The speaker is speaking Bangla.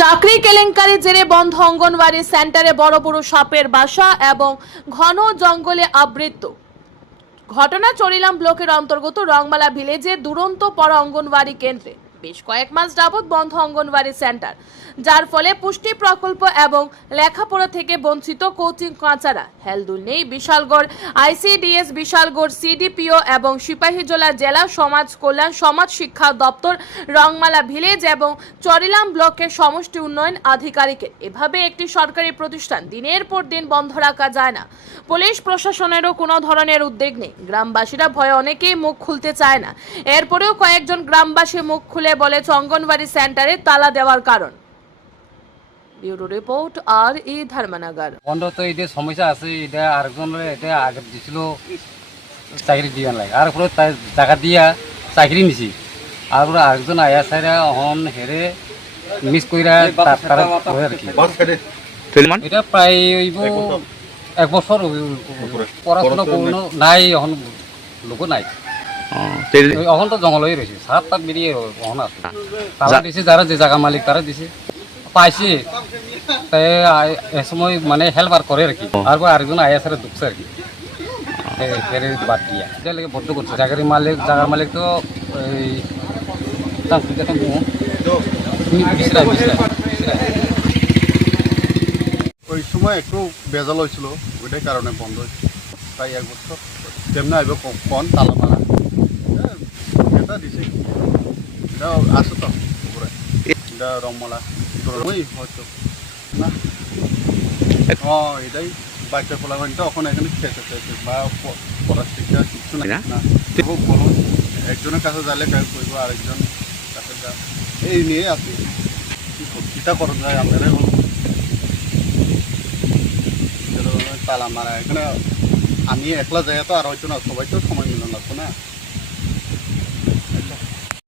চাকরি কেলেঙ্কারি জেরে বন্ধ অঙ্গনওয়াড়ি সেন্টারে বড় বড় সাপের বাসা এবং ঘন জঙ্গলে আবৃত। ঘটনা চরিলাম ব্লকের অন্তর্গত রংমালা ভিলেজে দুরন্ত পর অঙ্গনওয়াড়ি কেন্দ্রে। বেশ কয়েক মাস যাবৎ বন্ধ অঙ্গনওয়াড়ি সেন্টার, যার ফলে পুষ্টি প্রকল্প এবং লেখাপড়া থেকে বঞ্চিত কোচিং কাঁচারা, হেলদুল নেই বিশালগড়, আইসিডিএস বিশালগড়, সিডিপিও এবং সিপাহীজলা জেলা সমাজ কল্যাণ সমাজ শিক্ষা দপ্তর, রংমালা ভিলেজ এবং চরিলাম ব্লকের সমষ্টি উন্নয়ন আধিকারিকের। এভাবে একটি সরকারি প্রতিষ্ঠান দিনের পর দিন বন্ধ রাখা যায় না। পুলিশ প্রশাসনেরও কোনো ধরনের উদ্যোগ নেই। গ্রামবাসীরা ভয়ে অনেকেই মুখ খুলতে চায় না। এরপরেও কয়েকজন গ্রামবাসী মুখ খুলে বলেছে অঙ্গনবাড়ি সেন্টারে তালা দেওয়ার কারণ। ব্যুরো রিপোর্ট আর ই ধর্মনগর। বন্ধ তো এটা সমস্যা আছে এটা আরেকজন এটা আগে দিছিল চাকরি লাগে। আর পরে টাকা দিয়া চাকরি নিছি। আর পরে আরেকজন আয়া সাইরা অহন হেরে মিস কইরা তার আর কি। এটা প্রায় হইব এক বছর। পড়াশোনা কোনো নাই এখন লোক নাই। অহন তো জঙ্গল হয়ে রয়েছে সাত তাত বেরিয়ে অহন আছে। তারা দিছে যারা যে জায়গা মালিক তারা দিছে। পাইছে। তাই এ সময় মানে হেল্পার করে আর কি। আর আরেকজন আয়া সারে ঢুকছে আর কি। বাদ দিয়া। এটা লাগে বদ্ধ করছে জায়গার মালিক জায়গার মালিক তো এই ওই সময় একটু বেজাল হয়েছিল ওইটাই কারণে বন্ধ হয়েছে তাই এক বছর কেমনে আইব কন তালা মারা দিছে। এটা আছে তো উপরে এটা রমলা ওই হয়তো না। হ্যাঁ এটাই বাচ্চা ফলাফল তখন এখানে খেতে খেতে বা প- পড়ার শিক্ষা কিছু না? না। খুব বলো। একজনের কাছে কাজ করব আরেকজন কাছে যা এই নিয়ে আছে। কর- যায় তালা মারা এখানে আমি একলা যাই তো আর হয়তো না সবাই তো সময় মিলন লাগতো না।